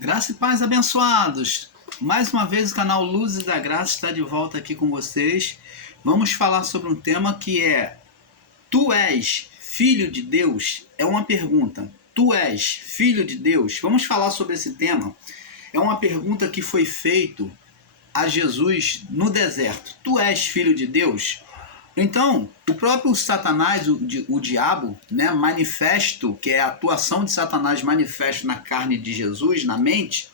Graça e paz, abençoados! Mais uma vez o canal Luzes da Graça está de volta aqui com vocês. Vamos falar sobre um tema que é: Tu és filho de Deus? É uma pergunta. Tu és filho de Deus? Vamos falar sobre esse tema. É uma pergunta que foi feita a Jesus no deserto. Tu és filho de Deus? Então, o próprio Satanás, o diabo, né, manifesto, que é a atuação de Satanás manifesto na carne de Jesus, na mente,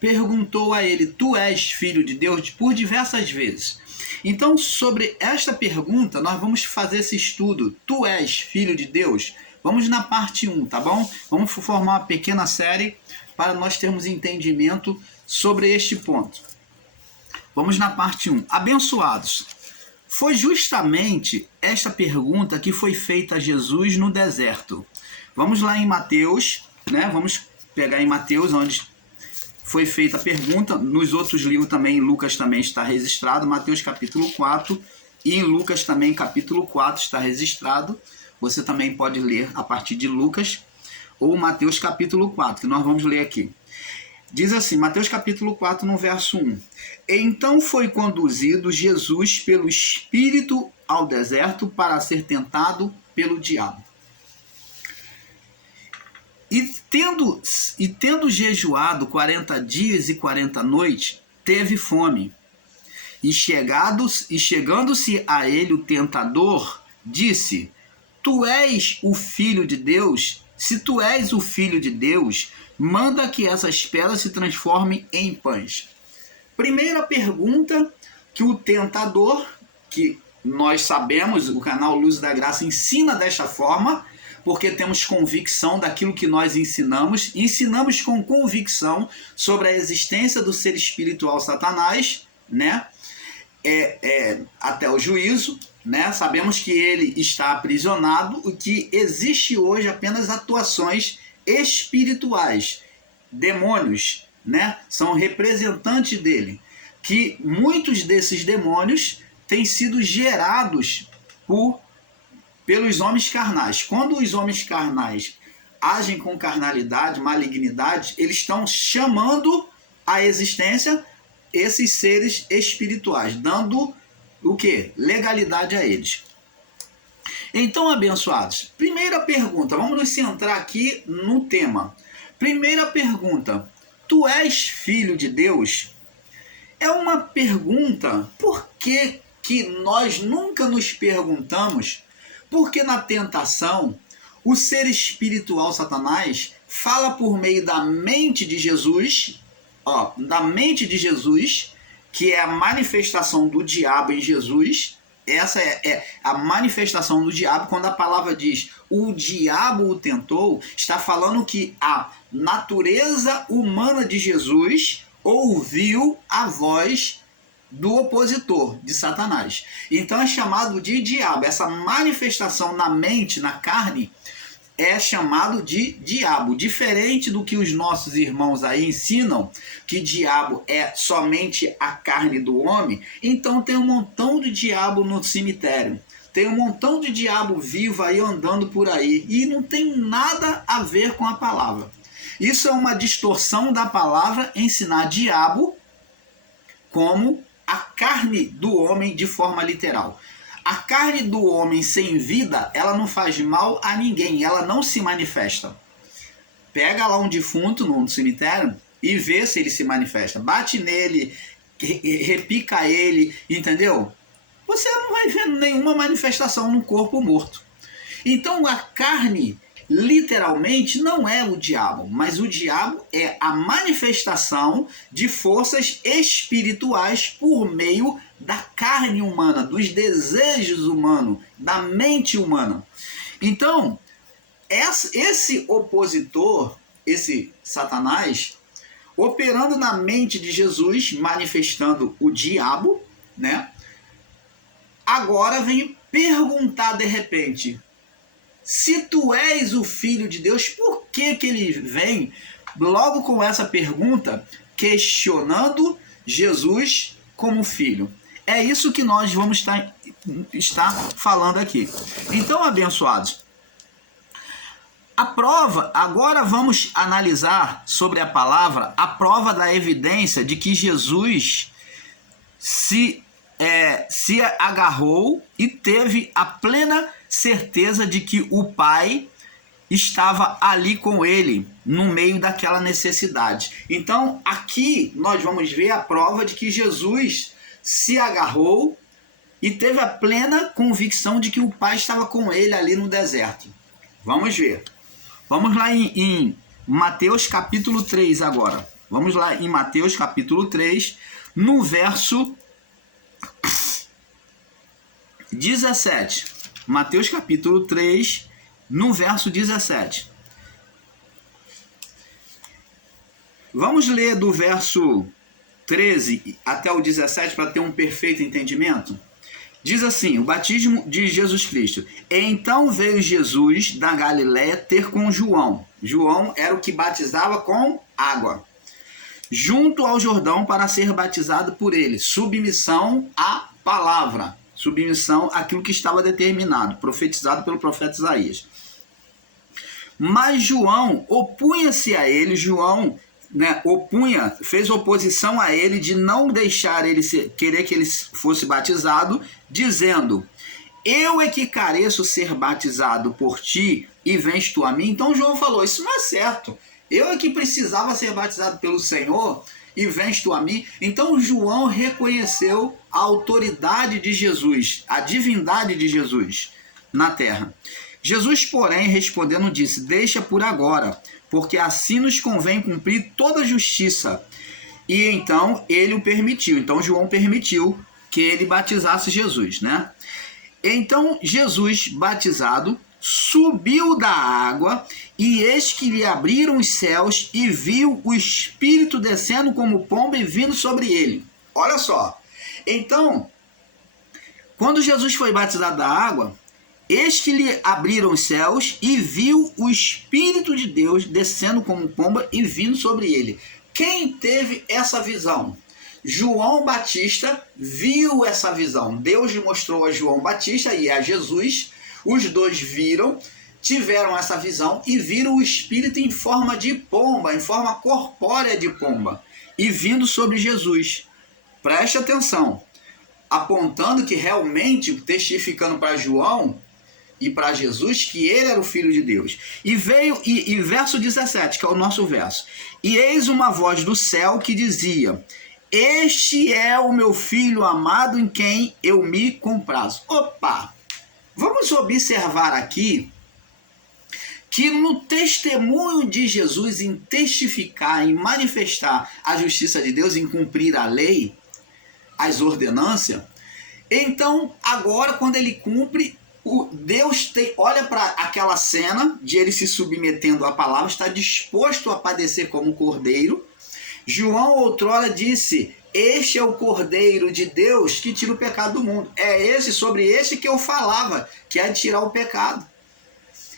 perguntou a ele: Tu és filho de Deus? Por diversas vezes. Então, sobre esta pergunta, nós vamos fazer esse estudo. Tu és filho de Deus? Vamos na parte 1, tá bom? Vamos formar uma pequena série para nós termos entendimento sobre este ponto. Vamos na parte 1. Abençoados. Foi justamente esta pergunta que foi feita a Jesus no deserto. Vamos lá em Mateus, né? Vamos pegar em Mateus, onde foi feita a pergunta. Nos outros livros também, em Lucas também está registrado, Mateus capítulo 4, e em Lucas também capítulo 4 está registrado. Você também pode ler a partir de Lucas ou Mateus capítulo 4, que nós vamos ler aqui. Diz assim, Mateus capítulo 4, no verso 1. Então foi conduzido Jesus pelo Espírito ao deserto para ser tentado pelo diabo. E tendo jejuado 40 dias e 40 noites, teve fome. E chegando-se a ele o tentador, disse: Tu és o Filho de Deus? Se tu és o Filho de Deus, manda que essas pedras se transformem em pães. Primeira pergunta que o tentador, que nós sabemos, o canal Luz da Graça ensina desta forma, porque temos convicção daquilo que nós ensinamos com convicção sobre a existência do ser espiritual Satanás, né? Até o juízo, né? Sabemos que ele está aprisionado e que existe hoje apenas atuações espirituais, demônios, né? São representantes dele, que muitos desses demônios têm sido gerados pelos homens carnais. Quando os homens carnais agem com carnalidade, malignidade, eles estão chamando à existência esses seres espirituais, dando o quê? Legalidade a eles. Então, abençoados, primeira pergunta, vamos nos centrar aqui no tema. Primeira pergunta: Tu és filho de Deus? É uma pergunta, por que nós nunca nos perguntamos? Porque na tentação, o ser espiritual Satanás fala por meio da mente de Jesus, da mente de Jesus, que é a manifestação do diabo em Jesus. Essa é a manifestação do diabo. Quando a palavra diz o diabo o tentou, está falando que a natureza humana de Jesus ouviu a voz do opositor, de Satanás. Então é chamado de diabo. Essa manifestação na mente, na carne, é chamado de diabo. Diferente do que os nossos irmãos aí ensinam, que diabo é somente a carne do homem, então tem um montão de diabo no cemitério. Tem um montão de diabo vivo aí andando por aí. E não tem nada a ver com a palavra. Isso é uma distorção da palavra, ensinar diabo como a carne do homem de forma literal. A carne do homem sem vida, ela não faz mal a ninguém, ela não se manifesta. Pega lá um defunto no cemitério e vê se ele se manifesta. Bate nele, repica ele, entendeu? Você não vai ver nenhuma manifestação no corpo morto. Então a carne, literalmente, não é o diabo, mas o diabo é a manifestação de forças espirituais por meio da carne humana, dos desejos humanos, da mente humana. Então, esse opositor, esse Satanás, operando na mente de Jesus, manifestando o diabo, né? Agora vem perguntar de repente: se tu és o Filho de Deus, por que ele vem logo com essa pergunta, questionando Jesus como filho? É isso que nós vamos estar falando aqui. Então, abençoados, A prova, agora vamos analisar sobre a palavra, a prova da evidência de que Jesus se agarrou e teve a plena certeza de que o Pai estava ali com ele, no meio daquela necessidade. Então, aqui nós vamos ver a prova de que Jesus se agarrou e teve a plena convicção de que o Pai estava com ele ali no deserto. Vamos ver. Vamos lá em Mateus capítulo 3 agora. Vamos lá em Mateus capítulo 3, no verso 17. Mateus capítulo 3, no verso 17. Vamos ler do verso 13 até o 17 para ter um perfeito entendimento? Diz assim, o batismo de Jesus Cristo. Então veio Jesus da Galiléia ter com João. João era o que batizava com água. Junto ao Jordão para ser batizado por ele. Submissão à palavra. Submissão àquilo que estava determinado, profetizado pelo profeta Isaías. Mas João opunha-se a ele, fez oposição a ele de não deixar ele querer que ele fosse batizado, dizendo, eu é que careço ser batizado por ti e vens tu a mim. Então João falou, isso não é certo, eu é que precisava ser batizado pelo Senhor e vens tu a mim. Então João reconheceu a autoridade de Jesus, a divindade de Jesus na terra. Jesus, porém, respondendo, disse, deixa por agora, porque assim nos convém cumprir toda a justiça. E então ele o permitiu. Então João permitiu que ele batizasse Jesus, né? Então Jesus, batizado, subiu da água, e eis que lhe abriram os céus, e viu o Espírito descendo como pomba e vindo sobre ele. Olha só. Então, quando Jesus foi batizado da água, eis que lhe abriram os céus e viu o Espírito de Deus descendo como pomba e vindo sobre ele. Quem teve essa visão? João Batista viu essa visão. Deus lhe mostrou a João Batista e a Jesus. Os dois viram, tiveram essa visão e viram o Espírito em forma de pomba, em forma corpórea de pomba, e vindo sobre Jesus. Preste atenção. Apontando que realmente, testificando para João e para Jesus, que ele era o Filho de Deus. E veio, e verso 17, que é o nosso verso. E eis uma voz do céu que dizia, este é o meu Filho amado em quem eu me comprazo. Opa! Vamos observar aqui que no testemunho de Jesus em testificar, em manifestar a justiça de Deus, em cumprir a lei, as ordenâncias, então agora quando ele cumpre, Deus olha para aquela cena de ele se submetendo à palavra, está disposto a padecer como cordeiro. João outrora disse, este é o cordeiro de Deus que tira o pecado do mundo. É sobre esse que eu falava, que é tirar o pecado.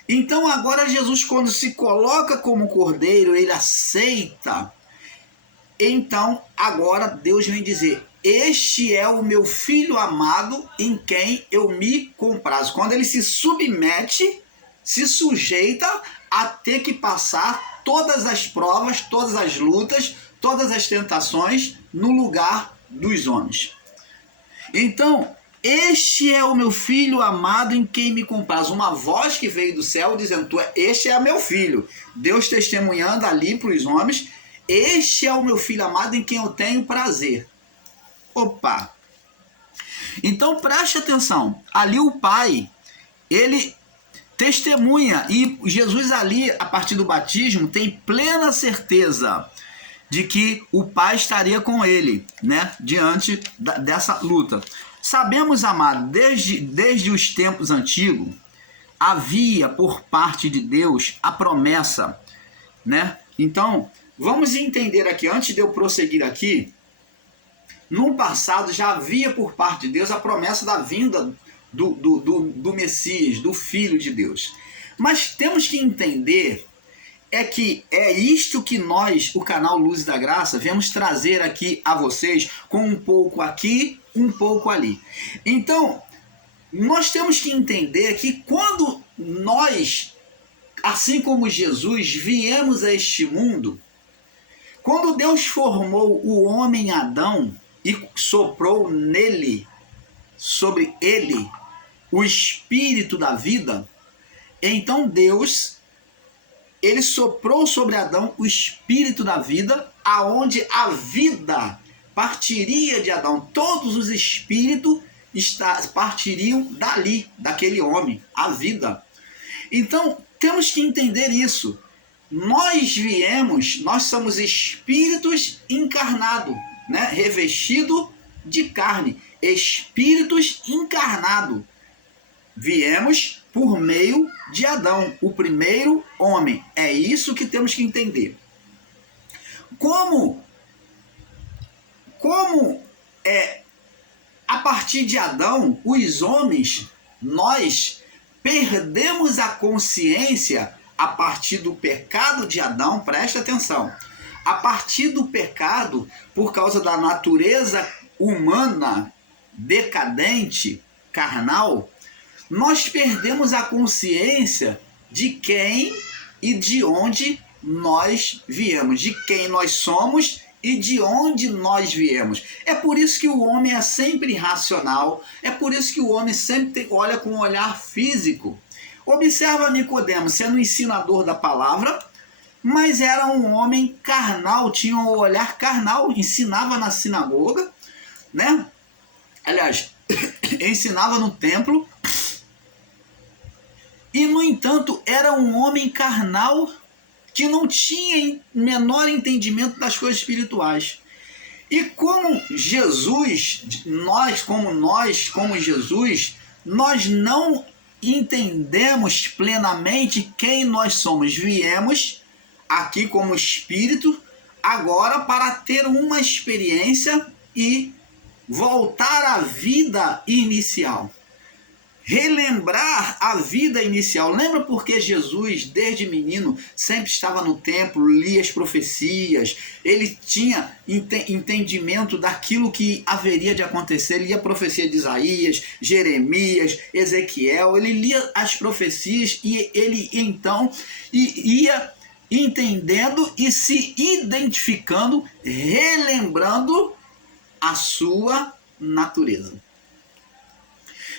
Então agora Jesus, quando se coloca como cordeiro, ele aceita. Então agora Deus vem dizer, este é o meu Filho amado em quem eu me comprazo. Quando ele se submete, se sujeita a ter que passar todas as provas, todas as lutas, todas as tentações no lugar dos homens. Então, este é o meu Filho amado em quem me comprazo. Uma voz que veio do céu dizendo, este é meu filho. Deus testemunhando ali para os homens, este é o meu Filho amado em quem eu tenho prazer. Opa! Então preste atenção, ali o Pai, ele testemunha, e Jesus ali, a partir do batismo, tem plena certeza de que o Pai estaria com ele, né, diante dessa luta. Sabemos, amado, desde os tempos antigos, havia por parte de Deus a promessa, né? Então, vamos entender aqui, antes de eu prosseguir aqui, no passado já havia por parte de Deus a promessa da vinda do Messias, do Filho de Deus. Mas temos que entender que é isto que nós, o canal Luz da Graça, vamos trazer aqui a vocês, com um pouco aqui, um pouco ali. Então, nós temos que entender que quando nós assim como Jesus, viemos a este mundo. Quando Deus formou o homem Adão e soprou nele, sobre ele, o espírito da vida, então Deus, ele soprou sobre Adão o espírito da vida, aonde a vida partiria de Adão. Todos os espíritos partiriam dali, daquele homem, a vida. Então, temos que entender isso. Nós somos espíritos encarnados, né? Revestidos de carne, espíritos encarnados. Viemos por meio de Adão, o primeiro homem. É isso que temos que entender. Como a partir de Adão, os homens, nós perdemos a consciência a partir do pecado de Adão, presta atenção. A partir do pecado, por causa da natureza humana decadente, carnal, nós perdemos a consciência de quem e de onde nós viemos, de quem nós somos e de onde nós viemos. É por isso que o homem é sempre irracional, é por isso que o homem sempre olha com um olhar físico. Observa Nicodemos sendo um ensinador da palavra, mas era um homem carnal, tinha um olhar carnal, ensinava na sinagoga, né? Aliás, ensinava no templo, e no entanto era um homem carnal que não tinha menor entendimento das coisas espirituais. E como Jesus, como Jesus, nós não entendemos plenamente quem nós somos. Viemos aqui como espírito, agora para ter uma experiência e voltar à vida inicial. Relembrar a vida inicial. Lembra porque Jesus, desde menino, sempre estava no templo, lia as profecias, ele tinha entendimento daquilo que haveria de acontecer, ele lia a profecia de Isaías, Jeremias, Ezequiel, ele lia as profecias e ele então ia entendendo e se identificando, relembrando a sua natureza.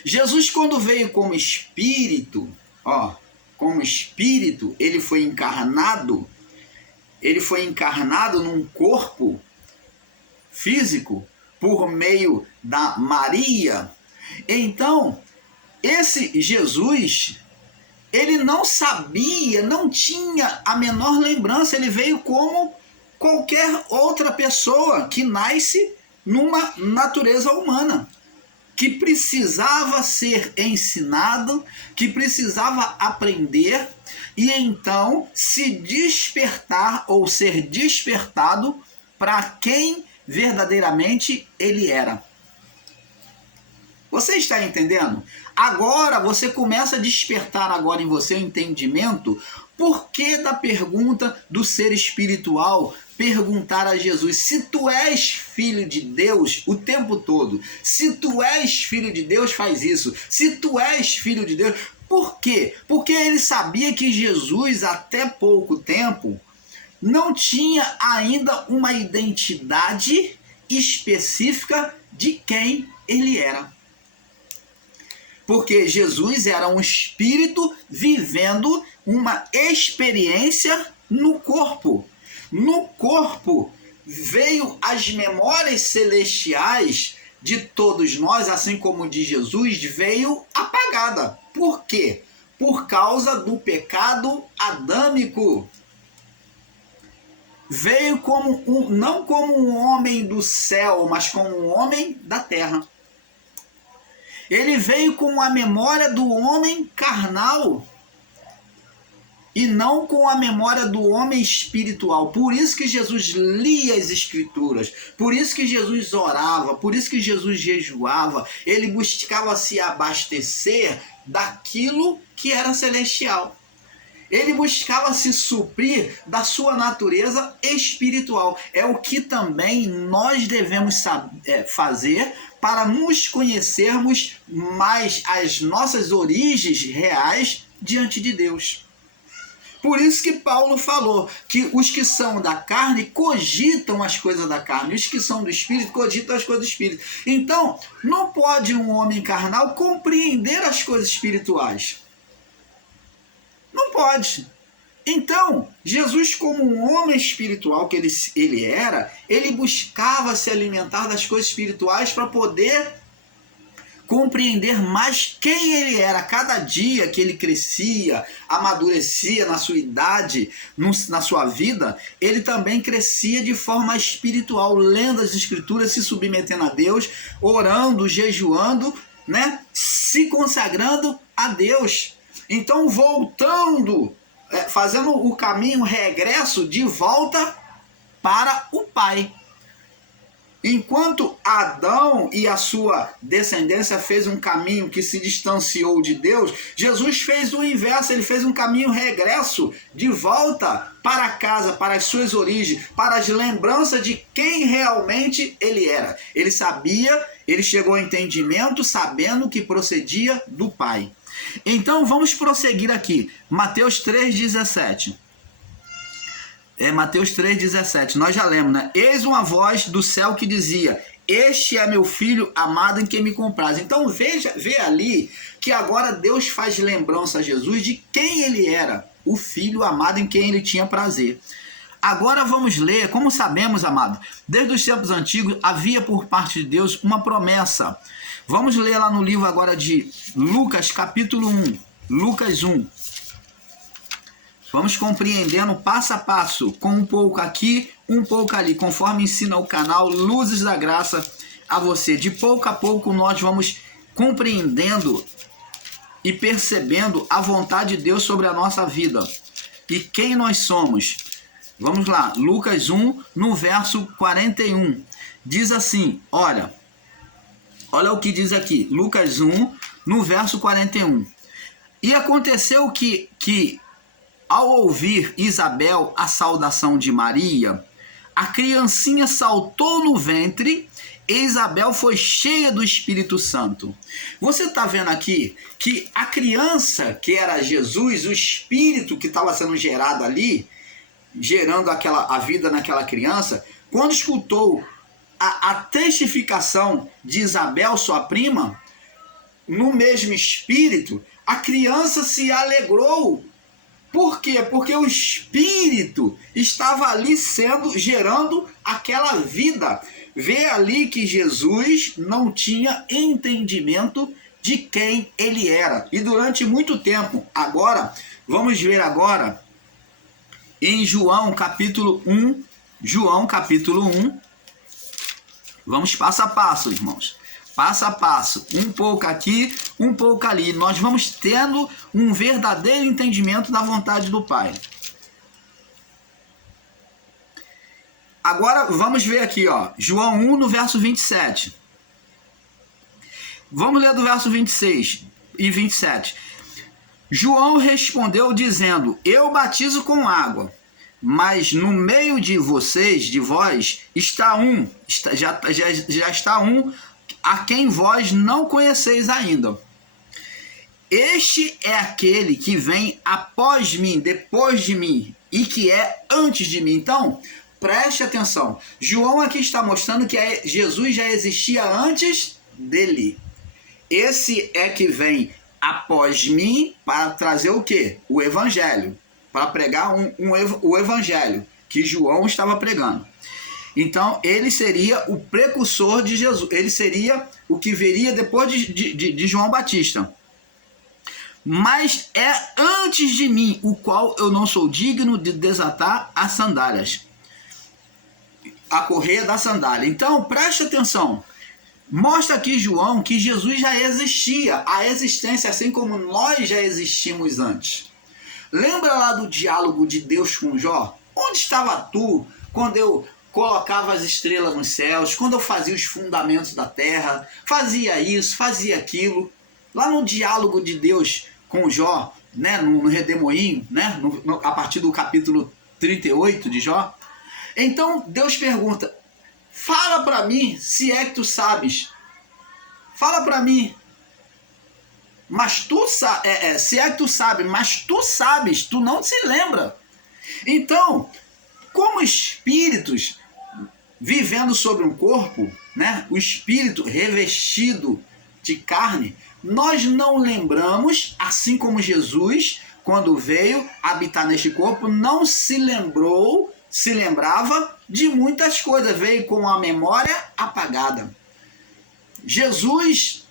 Jesus, quando veio como espírito, ele foi encarnado num corpo físico por meio da Maria. Então, esse Jesus, ele não sabia, não tinha a menor lembrança, ele veio como qualquer outra pessoa que nasce numa natureza humana, que precisava ser ensinado, que precisava aprender e então se despertar ou ser despertado para quem verdadeiramente ele era. Você está entendendo? Agora você começa a despertar agora em você o entendimento por que da pergunta do ser espiritual perguntar a Jesus: se tu és filho de Deus, o tempo todo, se tu és filho de Deus, faz isso, se tu és filho de Deus. Por quê? Porque ele sabia que Jesus, até pouco tempo, não tinha ainda uma identidade específica de quem ele era. Porque Jesus era um espírito vivendo uma experiência no corpo. No corpo veio as memórias celestiais de todos nós, assim como de Jesus, veio apagada. Por quê? Por causa do pecado adâmico. Veio como não como um homem do céu, mas como um homem da terra. Ele veio com a memória do homem carnal e não com a memória do homem espiritual. Por isso que Jesus lia as Escrituras, por isso que Jesus orava, por isso que Jesus jejuava. Ele buscava se abastecer daquilo que era celestial. Ele buscava se suprir da sua natureza espiritual. É o que também nós devemos fazer para nos conhecermos mais as nossas origens reais diante de Deus. Por isso que Paulo falou que os que são da carne cogitam as coisas da carne, os que são do Espírito cogitam as coisas do Espírito. Então, não pode um homem carnal compreender as coisas espirituais. Não pode. Então, Jesus, como um homem espiritual que ele era, ele buscava se alimentar das coisas espirituais para poder compreender mais quem ele era. Cada dia que ele crescia, amadurecia na sua idade, na sua vida, ele também crescia de forma espiritual, lendo as escrituras, se submetendo a Deus, orando, jejuando, né? Se consagrando a Deus. Então, voltando, fazendo o caminho regresso de volta para o Pai. Enquanto Adão e a sua descendência fez um caminho que se distanciou de Deus, Jesus fez o inverso, ele fez um caminho regresso, de volta para casa, para as suas origens, para as lembranças de quem realmente ele era. Ele sabia, ele chegou ao entendimento sabendo que procedia do Pai. Então vamos prosseguir aqui, Mateus 3,17. Mateus 3,17, nós já lemos, né? Eis uma voz do céu que dizia: este é meu filho amado em quem me compraz. Então vê ali que agora Deus faz lembrança a Jesus de quem ele era, o filho amado em quem ele tinha prazer. Agora vamos ler, como sabemos, amado, desde os tempos antigos havia por parte de Deus uma promessa. Vamos ler lá no livro agora de Lucas, capítulo 1, Lucas 1. Vamos compreendendo passo a passo, com um pouco aqui, um pouco ali, conforme ensina o canal Luzes da Graça a você. De pouco a pouco nós vamos compreendendo e percebendo a vontade de Deus sobre a nossa vida e quem nós somos. Vamos lá, Lucas 1, no verso 41. Diz assim, olha o que diz aqui, Lucas 1, no verso 41. E aconteceu que ao ouvir Isabel a saudação de Maria, a criancinha saltou no ventre e Isabel foi cheia do Espírito Santo. Você está vendo aqui que a criança, que era Jesus, o Espírito que estava sendo gerado ali, gerando a vida naquela criança, quando escutou a testificação de Isabel, sua prima, no mesmo Espírito, a criança se alegrou. Por quê? Porque o Espírito estava ali gerando aquela vida. Vê ali que Jesus não tinha entendimento de quem ele era. E durante muito tempo, agora, vamos ver agora em João capítulo 1, vamos passo a passo, irmãos. Passo a passo, um pouco aqui, um pouco ali. Nós vamos tendo um verdadeiro entendimento da vontade do Pai. Agora vamos ver aqui, ó, João 1 no verso 27. Vamos ler do verso 26 e 27. João respondeu dizendo: eu batizo com água, mas no meio de vocês, de vós, já está um a quem vós não conheceis ainda. Este é aquele que vem após mim, depois de mim, e que é antes de mim. Então, preste atenção. João aqui está mostrando que Jesus já existia antes dele. Esse é que vem após mim para trazer o quê? O Evangelho. Para pregar o Evangelho que João estava pregando. Então, ele seria o precursor de Jesus. Ele seria o que viria depois de João Batista. Mas é antes de mim, o qual eu não sou digno de desatar as sandálias. A correia da sandália. Então, preste atenção. Mostra aqui João que Jesus já existia. A existência, assim como nós já existimos antes. Lembra lá do diálogo de Deus com Jó? Onde estava tu quando eu colocava as estrelas nos céus, quando eu fazia os fundamentos da terra, fazia isso, fazia aquilo? Lá no diálogo de Deus com Jó, né, no redemoinho, né, a partir do capítulo 38 de Jó. Então Deus pergunta: fala para mim se é que tu sabes. Fala para mim. mas se é que tu sabe, mas tu sabes, tu não se lembra. Então, como espíritos vivendo sobre um corpo, né, o espírito revestido de carne, nós não lembramos, assim como Jesus, quando veio habitar neste corpo, não se lembrava de muitas coisas, veio com a memória apagada. Jesus,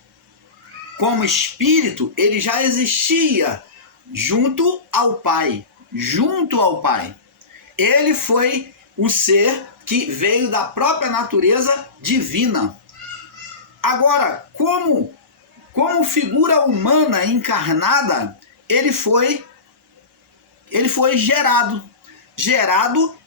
como espírito, ele já existia junto ao Pai, Ele foi o ser que veio da própria natureza divina. Agora, como figura humana encarnada, ele foi gerado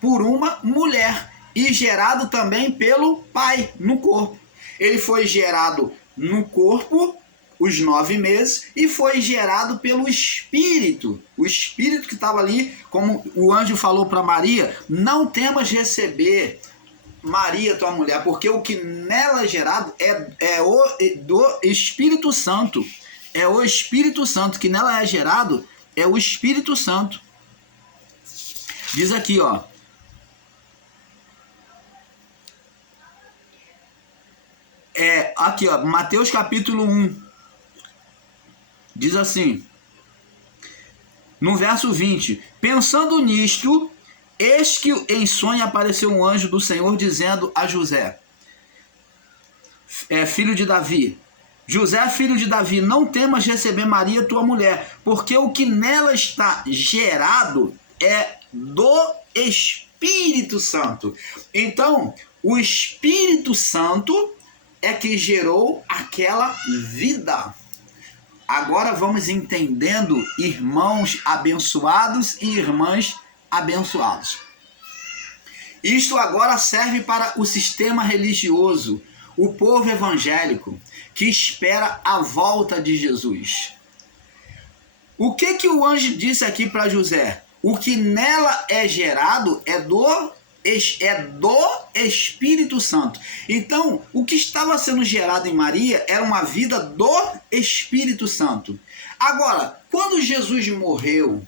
por uma mulher e gerado também pelo Pai no corpo. Ele foi gerado no corpo os 9 meses e foi gerado pelo Espírito. O Espírito que estava ali, como o anjo falou para Maria, não temas receber Maria, tua mulher, porque o que nela é gerado é do Espírito Santo. É o Espírito Santo, que nela é gerado é o Espírito Santo. Diz aqui, ó. Aqui, ó, Mateus capítulo 1. Diz assim, no verso 20: pensando nisto, eis que em sonho apareceu um anjo do Senhor dizendo a José, filho de Davi, José, filho de Davi, não temas receber Maria, tua mulher, porque o que nela está gerado é do Espírito Santo. Então, o Espírito Santo é que gerou aquela vida. Agora vamos entendendo, irmãos abençoados e irmãs abençoados. Isto agora serve para o sistema religioso, o povo evangélico, que espera a volta de Jesus. O que o anjo disse aqui para José? O que nela é gerado é do Espírito Santo. Então, o que estava sendo gerado em Maria era uma vida do Espírito Santo. Agora, quando Jesus morreu,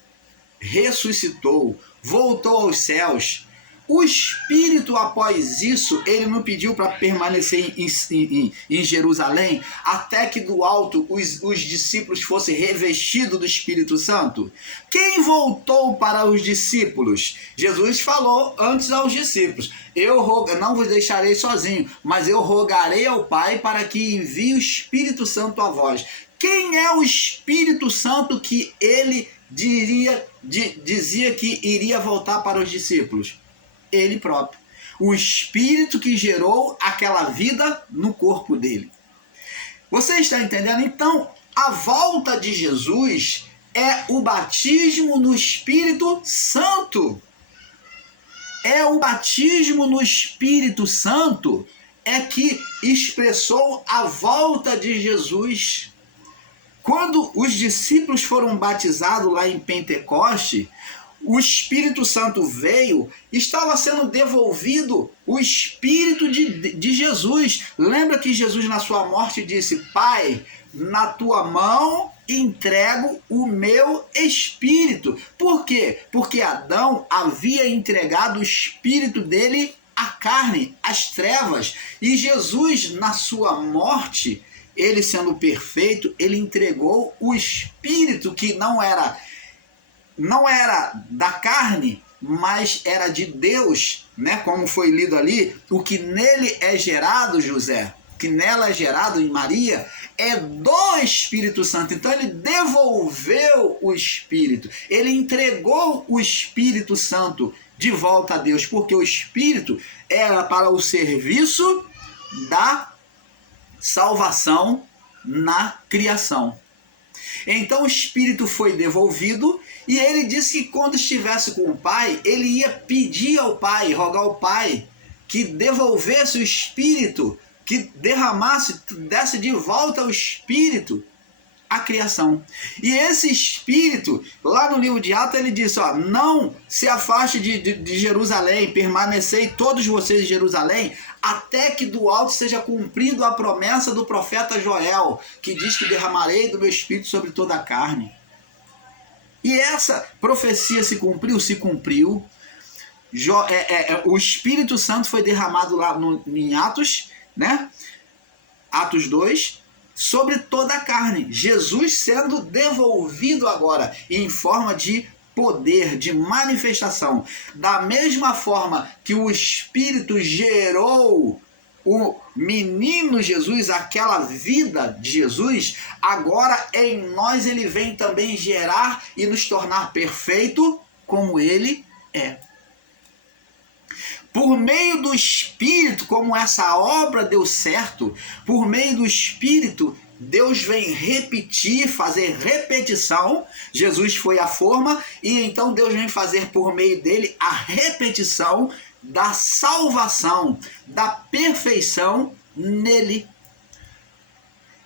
ressuscitou, voltou aos céus, o Espírito, após isso, ele não pediu para permanecer em Jerusalém até que do alto os discípulos fossem revestidos do Espírito Santo? Quem voltou para os discípulos? Jesus falou antes aos discípulos, não vos deixarei sozinho, mas eu rogarei ao Pai para que envie o Espírito Santo a vós. Quem é o Espírito Santo que ele dizia que iria voltar para os discípulos? Ele próprio. O Espírito que gerou aquela vida no corpo dele. Você está entendendo? Então, a volta de Jesus é o batismo no Espírito Santo. É o batismo no Espírito Santo que expressou a volta de Jesus. Quando os discípulos foram batizados lá em Pentecoste, o Espírito Santo veio, estava sendo devolvido o Espírito de Jesus. Lembra que Jesus na sua morte disse, Pai, na tua mão entrego o meu Espírito. Por quê? Porque Adão havia entregado o Espírito dele à carne, às trevas. E Jesus, na sua morte, ele sendo perfeito, ele entregou o Espírito que não era da carne, mas era de Deus, né? Como foi lido ali, o que nele é gerado, José, que nela é gerado em Maria, é do Espírito Santo. Então ele devolveu o Espírito, ele entregou o Espírito Santo de volta a Deus, porque o Espírito era para o serviço da salvação na criação. Então o Espírito foi devolvido e ele disse que quando estivesse com o Pai, ele ia pedir ao Pai, rogar ao Pai, que devolvesse o Espírito, que derramasse, desse de volta o Espírito a criação. E esse Espírito, lá no livro de Atos, ele diz, ó, não se afaste de Jerusalém, permanecei todos vocês em Jerusalém, até que do alto seja cumprido a promessa do profeta Joel, que diz que derramarei do meu Espírito sobre toda a carne. E essa profecia se cumpriu? Se cumpriu. O Espírito Santo foi derramado lá em Atos, né? Atos 2, sobre toda a carne. Jesus sendo devolvido agora em forma de poder, de manifestação. Da mesma forma que o Espírito gerou o menino Jesus, aquela vida de Jesus, agora em nós ele vem também gerar e nos tornar perfeito como ele é. Por meio do Espírito, como essa obra deu certo, por meio do Espírito, Deus vem repetir, fazer repetição. Jesus foi a forma e então Deus vem fazer por meio dele a repetição da salvação, da perfeição nele.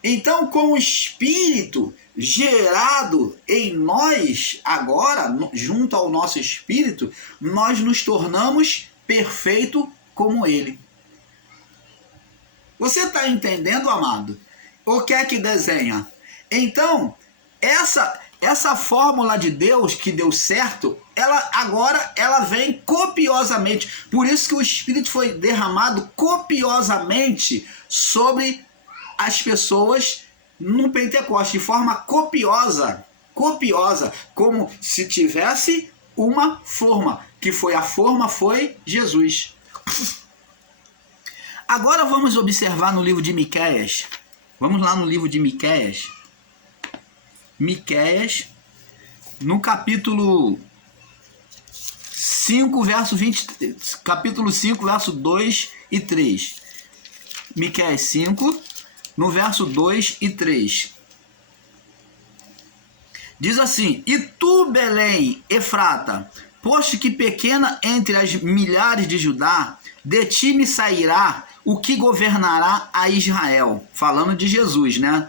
Então, com o Espírito gerado em nós, agora, junto ao nosso Espírito, nós nos tornamos perfeito como ele. Você está entendendo, amado? O que é que desenha? Então, essa fórmula de Deus que deu certo, ela vem copiosamente. Por isso que o Espírito foi derramado copiosamente sobre as pessoas no Pentecostes, de forma copiosa, como se tivesse uma forma, que foi a forma, foi Jesus. Agora vamos observar no livro de Miqueias. Vamos lá no livro de Miqueias. Miqueias, no capítulo 5, verso 20, capítulo 5, verso 2 e 3. Miqueias 5, no verso 2 e 3. Diz assim: E tu, Belém, Efrata, posto que pequena entre as milhares de Judá, de ti me sairá o que governará a Israel. Falando de Jesus, né?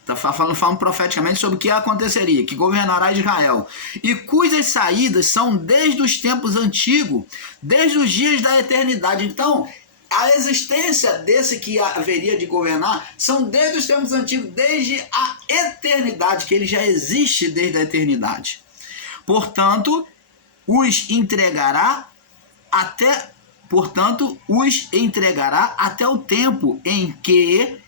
Está falando profeticamente sobre o que aconteceria, que governará Israel. E cujas saídas são desde os tempos antigos, desde os dias da eternidade. Então, a existência desse que haveria de governar são desde os tempos antigos, desde a eternidade, que ele já existe desde a eternidade. Portanto, os entregará até o tempo em que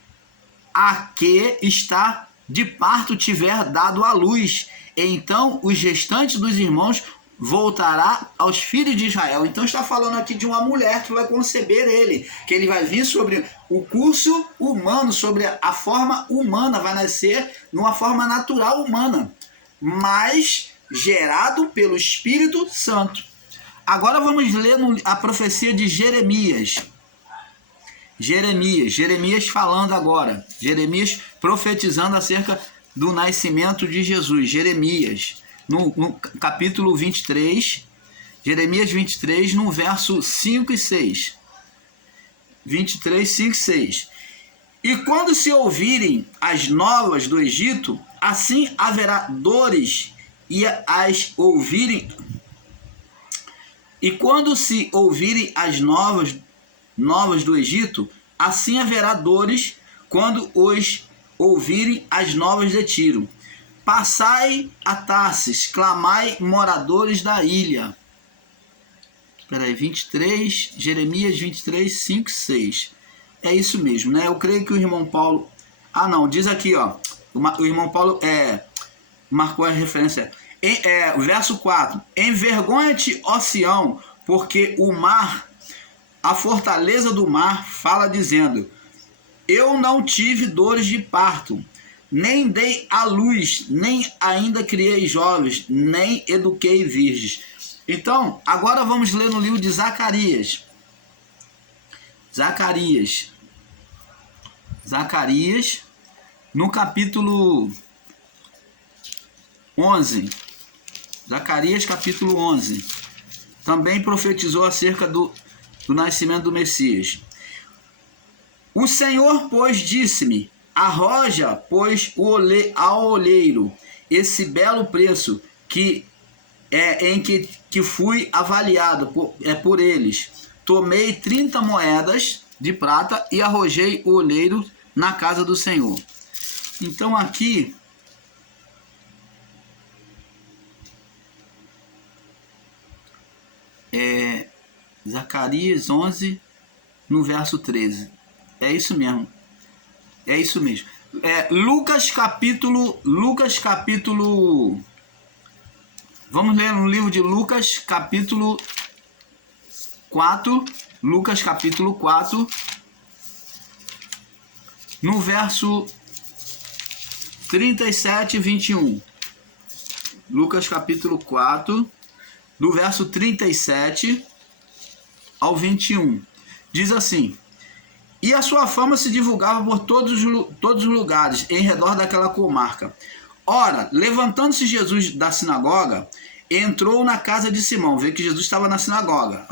a que está de parto tiver dado à luz. Então os restantes dos irmãos voltará aos filhos de Israel. Então está falando aqui de uma mulher que vai conceber ele, que ele vai vir sobre o curso humano, sobre a forma humana, vai nascer numa forma natural humana, mas gerado pelo Espírito Santo. Agora vamos ler a profecia de Jeremias. Jeremias falando agora. Jeremias profetizando acerca do nascimento de Jesus. Jeremias, no capítulo 23. Jeremias 23, no verso 5 e 6. 23, 5 e 6. E quando se ouvirem as novas do Egito, assim haverá dores, E quando se ouvirem as novas do Egito, assim haverá dores quando os ouvirem as novas de Tiro. Passai a Tarsis, clamai, moradores da ilha. Espera aí, 23, Jeremias 23, 5, 6. É isso mesmo, né? Eu creio que o irmão Paulo... Ah, não, diz aqui, ó. O irmão Paulo marcou a referência. Verso 4. Envergonha-te, ó Sião, porque o mar, a fortaleza do mar, fala dizendo: eu não tive dores de parto, nem dei à luz, nem ainda criei jovens, nem eduquei virgens. Então, agora vamos ler no livro de Zacarias. Zacarias, no capítulo 11. Zacarias, capítulo 11. Também profetizou acerca do nascimento do Messias. O Senhor, pois, disse-me: Arroja, pois, ao olheiro esse belo preço que fui avaliado por eles. Tomei 30 moedas de prata e arrojei o olheiro na casa do Senhor. Então aqui Zacarias 11, no verso 13. É isso mesmo. É isso mesmo. Lucas capítulo... Vamos ler no livro de Lucas, capítulo 4. Lucas, capítulo 4. No verso 37 e 21. Lucas, capítulo 4. Do verso 37 ao 21. Diz assim: E a sua fama se divulgava por todos os lugares em redor daquela comarca. Ora, levantando-se Jesus da sinagoga, entrou na casa de Simão. Vê que Jesus estava na sinagoga.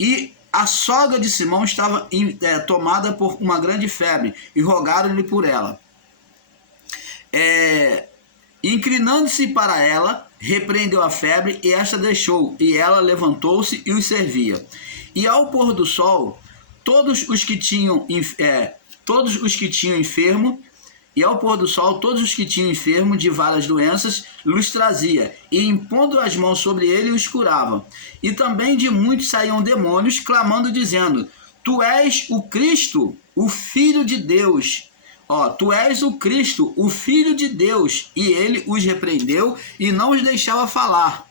E a sogra de Simão estava tomada por uma grande febre, e rogaram-lhe por ela. Inclinando-se para ela, repreendeu a febre, e esta deixou, e ela levantou-se e os servia. E ao pôr do sol, todos os que tinham enfermo, de várias doenças, lhes trazia, e impondo as mãos sobre ele, os curava. E também de muitos saíam demônios, clamando, dizendo: Tu és o Cristo, o Filho de Deus. Tu és o Cristo, o Filho de Deus. E ele os repreendeu e não os deixava falar.